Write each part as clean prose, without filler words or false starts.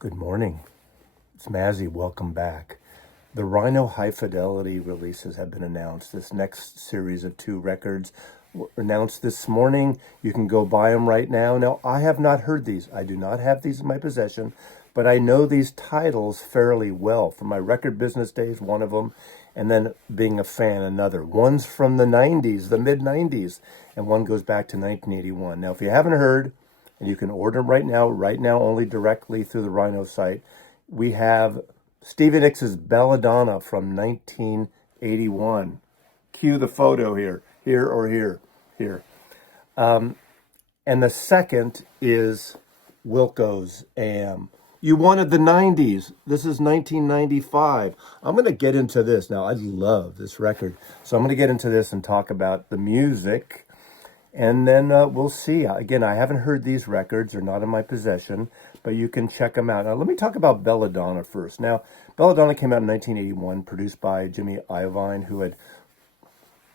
Good morning. It's Mazzy. Welcome back. The Rhino High Fidelity releases have been announced. This next series of 2 records were announced this morning. You can go buy them right now. Now, I have not heard these. I do not have these in my possession, but I know these titles fairly well. From my record business days, one of them, and then being a fan, another. One's from the 90s, the mid 90s, and one goes back to 1981. Now, if you haven't heard, and you can order them right now only directly through the Rhino site, we have Stevie Nicks' Belladonna from 1981. Cue the photo here, here. And the second is Wilco's AM. You wanted the 90s. This is 1995. I'm going to get into this. Now, I love this record. So I'm going to get into this and talk about the music. And then we'll see. Again, I haven't heard these records. They're not in my possession, but you can check them out. Now, let me talk about Belladonna first. Now, Belladonna came out in 1981, produced by Jimmy Iovine, who had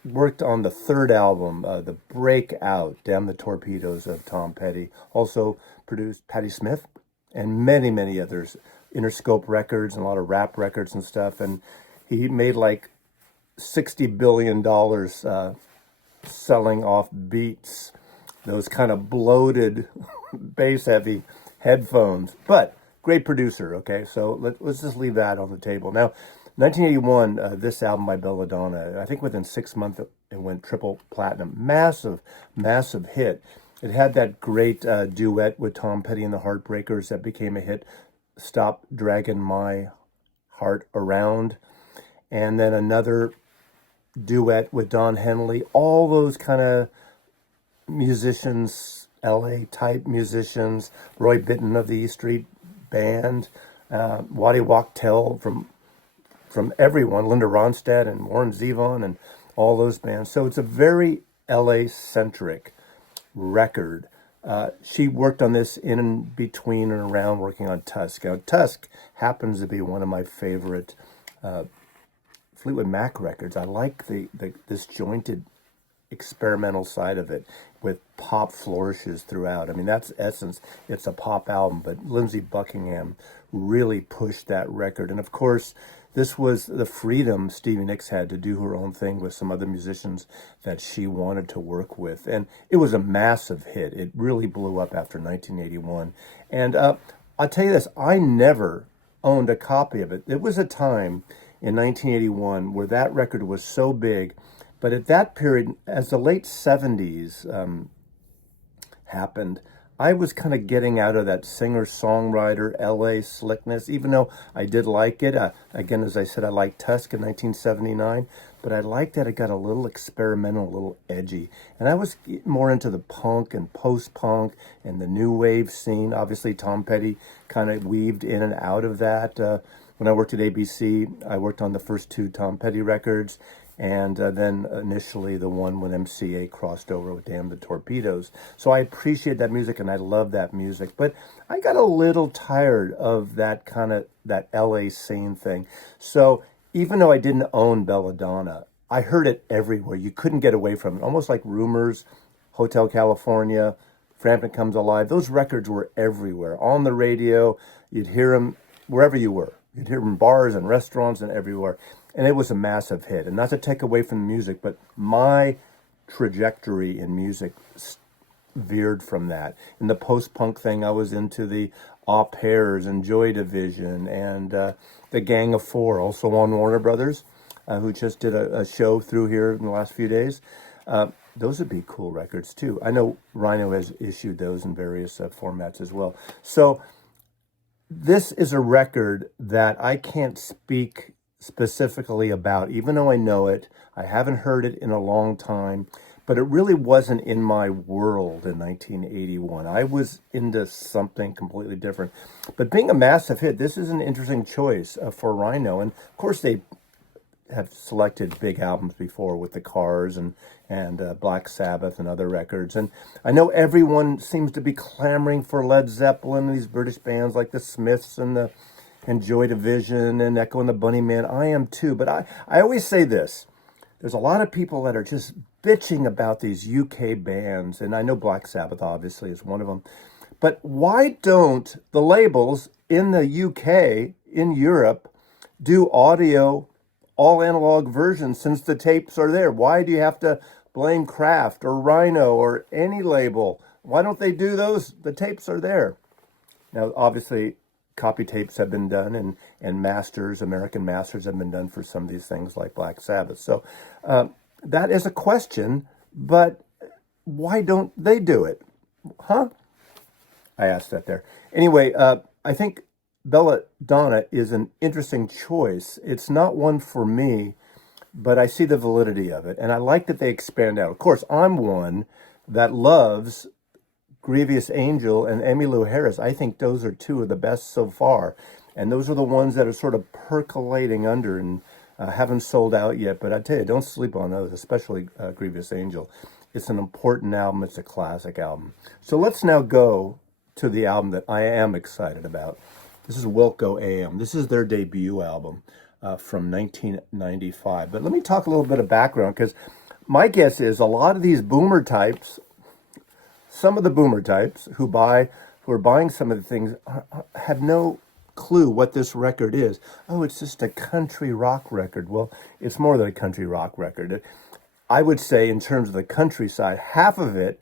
worked on the third album, the breakout, Damn the Torpedoes of Tom Petty. Also produced Patti Smith and many, many others. Interscope Records and a lot of rap records and stuff. And he made like $60 billion selling off Beats, those kind of bloated bass-heavy headphones. But great producer, okay? So let's just leave that on the table. Now, 1981, this album by Belladonna, I think within 6 months it went triple platinum. Massive, massive hit. It had that great duet with Tom Petty and the Heartbreakers that became a hit, Stop Dragging My Heart Around. And then another duet with Don Henley. All those kind of musicians, LA type musicians, Roy Bittan of the E Street Band, Waddy Wachtel from everyone, Linda Ronstadt and Warren Zevon and all those bands. So it's a very LA centric record. She worked on this in and between and around working on Tusk. Now, Tusk happens to be one of my favorite Fleetwood Mac records. I like the disjointed experimental side of it with pop flourishes throughout. I mean, that's essence. It's a pop album, but Lindsey Buckingham really pushed that record. And of course, this was the freedom Stevie Nicks had to do her own thing with some other musicians that she wanted to work with. And it was a massive hit. It really blew up after 1981. And I'll tell you this, I never owned a copy of it. It was a time in 1981 where that record was so big. But at that period, as the late 70s happened, I was kind of getting out of that singer-songwriter LA slickness, even though I did like it. Again, as I said, I liked Tusk in 1979, but I liked that it got a little experimental, a little edgy. And I was more into the punk and post-punk and the new wave scene. Obviously, Tom Petty kind of weaved in and out of that. When I worked at ABC, I worked on the first 2 Tom Petty records, and then initially the one when MCA crossed over with Damn the Torpedoes. So I appreciate that music and I love that music. But I got a little tired of that kind of, that LA scene thing. So even though I didn't own Belladonna, I heard it everywhere. You couldn't get away from it. Almost like Rumors, Hotel California, Frampton Comes Alive. Those records were everywhere. On the radio, you'd hear them wherever you were. You'd hear them in bars and restaurants and everywhere. And it was a massive hit. And not to take away from the music, but my trajectory in music veered from that. In the post-punk thing, I was into the Au Pairs and Joy Division and the Gang of Four, also on Warner Brothers, who just did a show through here in the last few days. Those would be cool records, too. I know Rhino has issued those in various formats as well. So this is a record that I can't speak specifically about, even though I know it. I haven't heard it in a long time, but it really wasn't in my world in 1981. I was into something completely different. But being a massive hit, this is an interesting choice for Rhino. And of course, they have selected big albums before with the Cars and Black Sabbath and other records. And I know everyone seems to be clamoring for Led Zeppelin and these British bands like the Smiths and Joy Division and Echo and the Bunnymen. I am too. But I always say this. There's a lot of people that are just bitching about these UK bands. And I know Black Sabbath obviously is one of them. But why don't the labels in the UK, in Europe, do audio, all analog versions since the tapes are there? Why do you have to blame Kraft or Rhino or any label? Why don't they do those? The tapes are there. Now, obviously, copy tapes have been done, and masters, American masters, have been done for some of these things like Black Sabbath. So that is a question, but why don't they do it? Huh? I asked that there. Anyway, I think Belladonna is an interesting choice. It's not one for me, but I see the validity of it, and I like that they expand out. Of course, I'm one that loves Grievous Angel and Emmylou Harris. I think those are two of the best so far, and those are the ones that are sort of percolating under and haven't sold out yet. But I tell you, don't sleep on those, especially Grievous Angel. It's an important album. It's a classic album. So let's now go to the album that I am excited about. This is Wilco AM. This is their debut album from 1995. But let me talk a little bit of background, because my guess is a lot of these boomer types, some of the boomer types who are buying some of the things have no clue what this record is. Oh, it's just a country rock record. Well, it's more than a country rock record. I would say, in terms of the countryside, half of it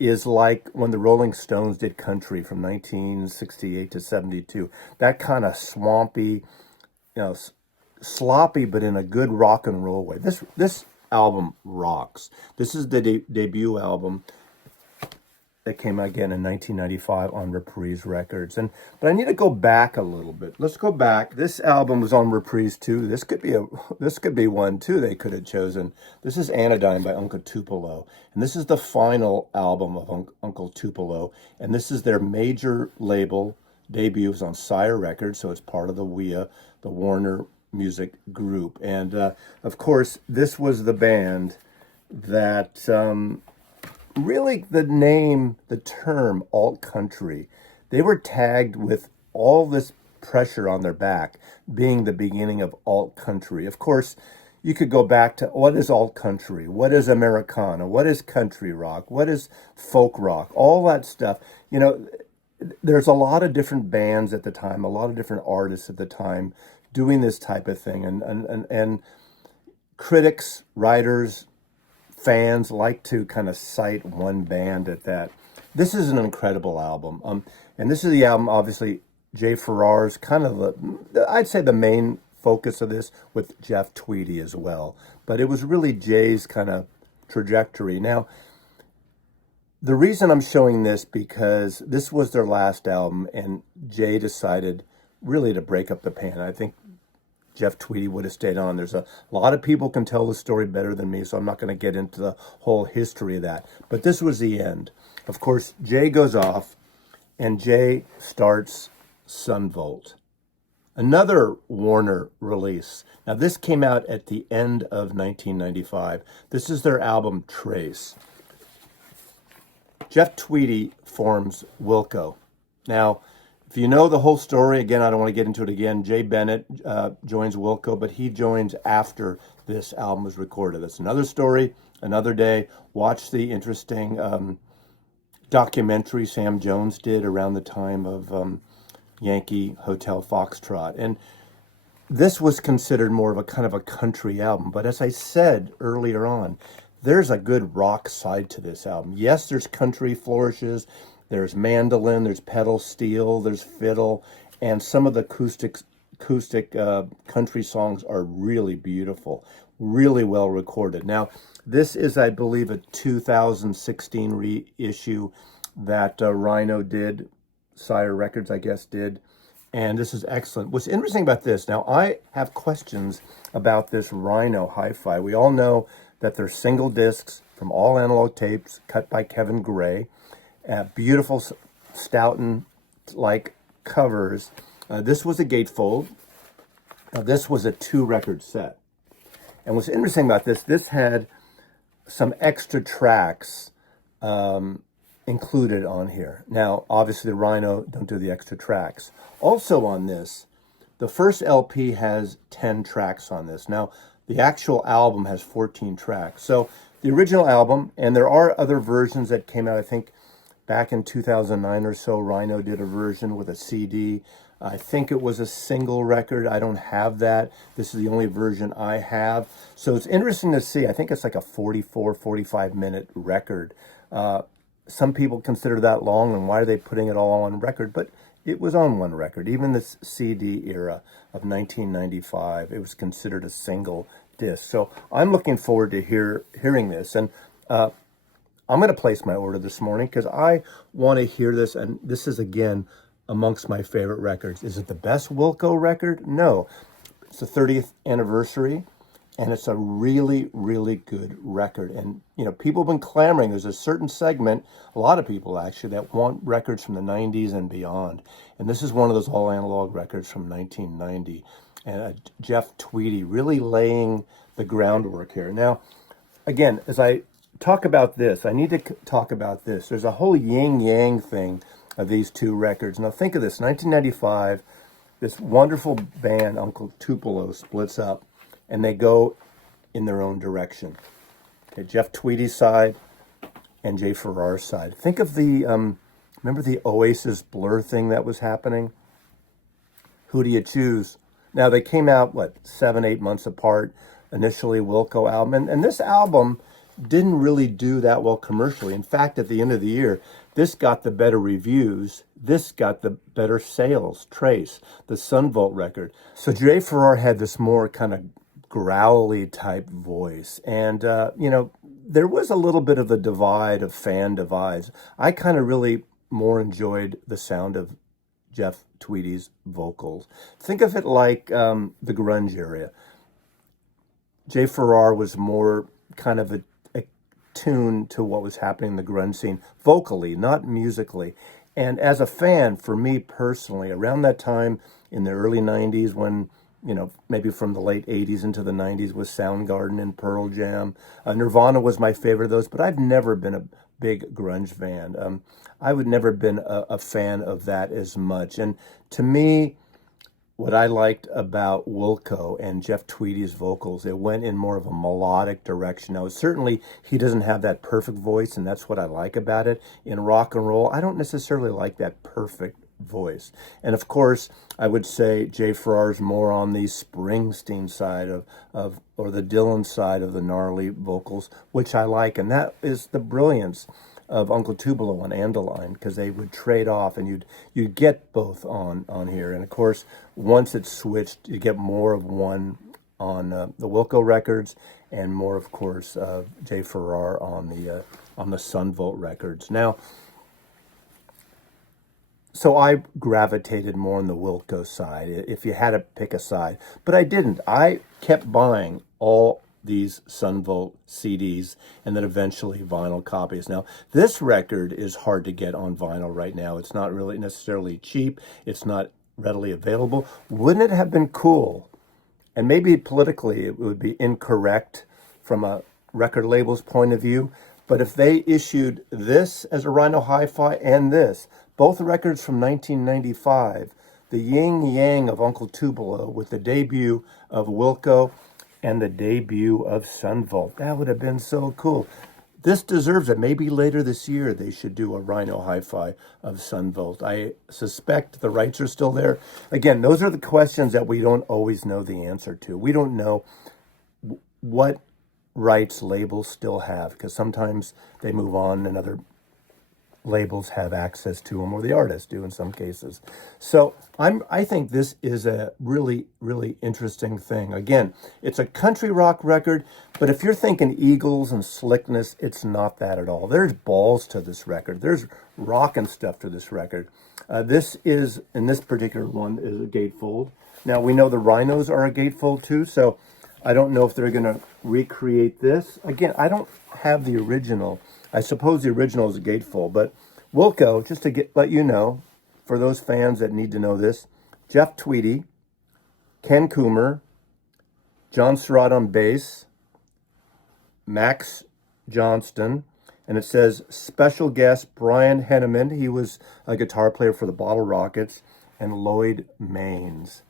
is like when the Rolling Stones did country from 1968 to 72. That kind of swampy, sloppy, but in a good rock and roll way. This album rocks. This is the debut album that came out again in 1995 on Reprise Records. But I need to go back a little bit. Let's go back. This album was on Reprise too. This could be one too they could have chosen. This is Anodyne by Uncle Tupelo, and this is the final album of Uncle Tupelo, and this is their major label debut. It was on Sire Records, so it's part of the WIA, the Warner Music Group. And of course, this was the band that really, the term alt country, they were tagged with all this pressure on their back, being the beginning of alt country. Of course, you could go back to what is alt country, what is Americana, what is country rock, what is folk rock, all that stuff. There's a lot of different bands at the time, a lot of different artists at the time doing this type of thing, and critics, writers, fans like to kind of cite one band at that. This is an incredible album. And this is the album, obviously, Jay Farrar's kind of, I'd say, the main focus of this, with Jeff Tweedy as well. But it was really Jay's kind of trajectory. Now, the reason I'm showing this, because this was their last album, and Jay decided really to break up the band. I think Jeff Tweedy would have stayed on. There's a lot of people can tell the story better than me, so I'm not going to get into the whole history of that. But this was the end. Of course, Jay goes off, and Jay starts Sunvolt, another Warner release. Now, this came out at the end of 1995. This is their album Trace. Jeff Tweedy forms Wilco. Now, if you know the whole story, again, I don't want to get into it again. Jay Bennett joins Wilco, but he joins after this album was recorded. That's another story, another day. Watch the interesting documentary Sam Jones did around the time of Yankee Hotel Foxtrot. And this was considered more of a kind of a country album. But as I said earlier on, there's a good rock side to this album. Yes, there's country flourishes. There's mandolin, there's pedal steel, there's fiddle, and some of the acoustic country songs are really beautiful, really well recorded. Now, this is, I believe, a 2016 reissue that Rhino did, Sire Records, I guess, did, and this is excellent. What's interesting about this, now I have questions about this Rhino hi-fi. We all know that they're single discs from all analog tapes cut by Kevin Gray. Beautiful Stoughton-like covers. This was a gatefold. This was a 2-record set. And what's interesting about this had some extra tracks included on here. Now, obviously, the Rhino don't do the extra tracks. Also on this, the first LP has 10 tracks on this. Now, the actual album has 14 tracks. So the original album, and there are other versions that came out, I think, back in 2009 or so, Rhino did a version with a CD. I think it was a single record. I don't have that. This is the only version I have. So it's interesting to see. I think it's like a 44, 45-minute record. Some people consider that long, and why are they putting it all on record? But it was on one record. Even this CD era of 1995, it was considered a single disc. So I'm looking forward to hearing this. And I'm going to place my order this morning because I want to hear this. And this is, again, amongst my favorite records. Is it the best Wilco record? No. It's the 30th anniversary, and it's a really, really good record. And, you know, people have been clamoring. There's a certain segment, a lot of people actually, that want records from the 90s and beyond. And this is one of those all-analog records from 1990. And Jeff Tweedy really laying the groundwork here. Now, again, as I talk about this, I need to talk about this. There's a whole yin-yang thing of these two records. Now think of this, 1995, this wonderful band, Uncle Tupelo, splits up, and they go in their own direction. Okay, Jeff Tweedy's side and Jay Farrar's side. Think of the, remember the Oasis Blur thing that was happening? Who do you choose? Now they came out, 7-8 months apart, initially Wilco album, and this album didn't really do that well commercially. In fact, at the end of the year, this got the better reviews. This got the better sales. Trace, the Sunvolt record. So Jay Farrar had this more kind of growly type voice. And, you know, there was a little bit of the divide of fan divides. I kind of really more enjoyed the sound of Jeff Tweedy's vocals. Think of it like the grunge area. Jay Farrar was more kind of a tuned to what was happening in the grunge scene vocally, not musically. And as a fan, for me personally, around that time in the early 90s when, you know, maybe from the late 80s into the 90s was Soundgarden and Pearl Jam. Nirvana was my favorite of those, but I've never been a big grunge fan. I would never been a fan of that as much. And to me, what I liked about Wilco and Jeff Tweedy's vocals, it went in more of a melodic direction. Now, certainly he doesn't have that perfect voice, and that's what I like about it. In rock and roll, I don't necessarily like that perfect voice. And of course, I would say Jay Farrar's more on the Springsteen side or the Dylan side of the gnarly vocals, which I like. And that is the brilliance of Uncle Tupelo and Andaline, because they would trade off, and you'd get both on here. And of course, once it's switched, you get more of one on the Wilco records, and more, of course, of Jay Farrar on the Sunvolt records. Now, so I gravitated more on the Wilco side, if you had to pick a side, but I didn't. I kept buying all these Sunvolt CDs, and then eventually vinyl copies. Now, this record is hard to get on vinyl right now. It's not really necessarily cheap. It's not readily available. Wouldn't it have been cool, and maybe politically it would be incorrect from a record label's point of view, but if they issued this as a Rhino Hi-Fi and this, both records from 1995, the yin-yang of Uncle Tupelo with the debut of Wilco and the debut of Sunvolt. That would have been so cool. This deserves it. Maybe later this year they should do a Rhino Hi-Fi of Sunvolt. I suspect the rights are still there. Again, those are the questions that we don't always know the answer to. We don't know what rights labels still have, because sometimes they move on and other labels have access to them, or the artists do in some cases. So I think this is a really, really interesting thing. Again, it's a country rock record, but if you're thinking Eagles and slickness, it's not that at all. There's balls to this record. There's rock and stuff to this record. This is, in this particular one, is a gatefold. Now, we know the Rhinos are a gatefold too, so I don't know if they're going to recreate this. Again, I don't have the original. I suppose the original is a gatefold, but Wilco, just to let you know, for those fans that need to know this, Jeff Tweedy, Ken Coomer, John Surratt on bass, Max Johnston, and it says special guest Brian Henneman. He was a guitar player for the Bottle Rockets, and Lloyd Maines.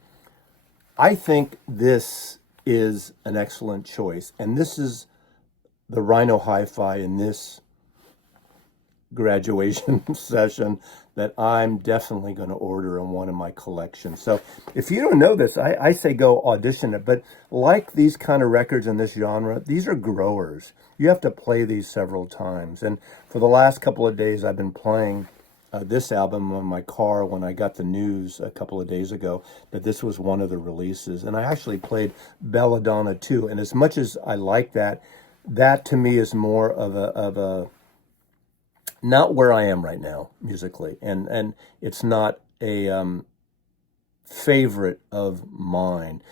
I think this is an excellent choice, and this is the Rhino Hi-Fi in this graduation session that I'm definitely going to order in one of my collections. So if you don't know this, I say go audition it. But like these kind of records in this genre, these are growers. You have to play these several times. And for the last couple of days, I've been playing this album on my car when I got the news a couple of days ago that this was one of the releases. And I actually played Belladonna too. And as much as I like that, that to me is more of a not where I am right now musically, and it's not a favorite of mine.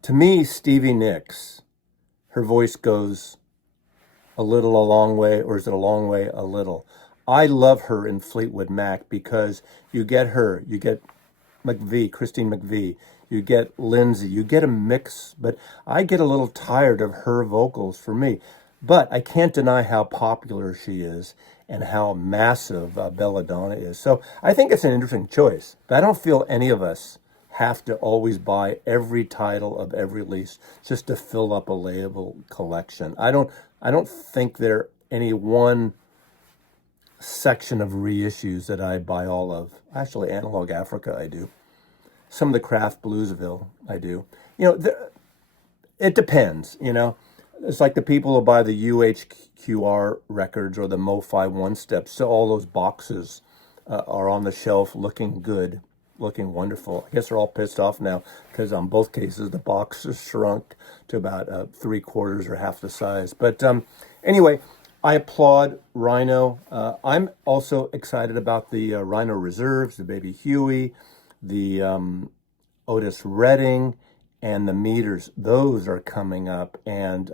To me, Stevie Nicks, her voice goes a little a long way, or is it a long way a little? I love her in Fleetwood Mac because you get her, you get Christine McVie, you get Lindsay, you get a mix, but I get a little tired of her vocals for me. But I can't deny how popular she is and how massive Belladonna is. So I think it's an interesting choice. But I don't feel any of us have to always buy every title of every release just to fill up a label collection. I don't think there any one section of reissues that I buy all of. Actually, Analog Africa, I do. Some of the Kraft Bluesville, I do. It depends, It's like the people who buy the UHQR records or the MoFi One Steps. So all those boxes are on the shelf looking good, looking wonderful. I guess they're all pissed off now because on both cases the box is shrunk to about 3/4 or half the size. But anyway, I applaud Rhino. I'm also excited about the Rhino Reserves, the Baby Huey, the Otis Redding, and the Meters. Those are coming up. And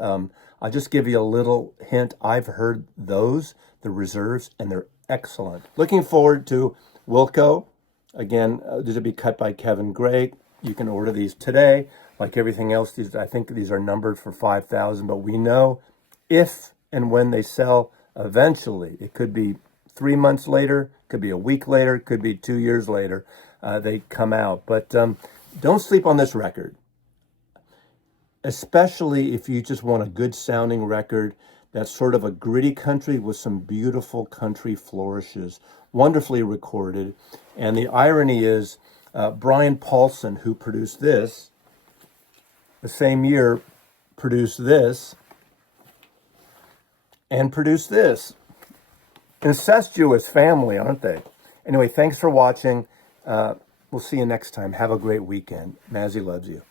I'll just give you a little hint. I've heard those, the Reserves, and they're excellent. Looking forward to Wilco. Again, these will be cut by Kevin Gray. You can order these today. Like everything else, I think these are numbered for 5,000, but we know if and when they sell eventually, it could be 3 months later, could be a week later, could be 2 years later, they come out. But don't sleep on this record, especially if you just want a good sounding record that's sort of a gritty country with some beautiful country flourishes, wonderfully recorded. And the irony is, Brian Paulson, who produced this, the same year produced this, and produced this. Incestuous family, aren't they? Anyway, thanks for watching. We'll see you next time. Have a great weekend. Mazzy loves you.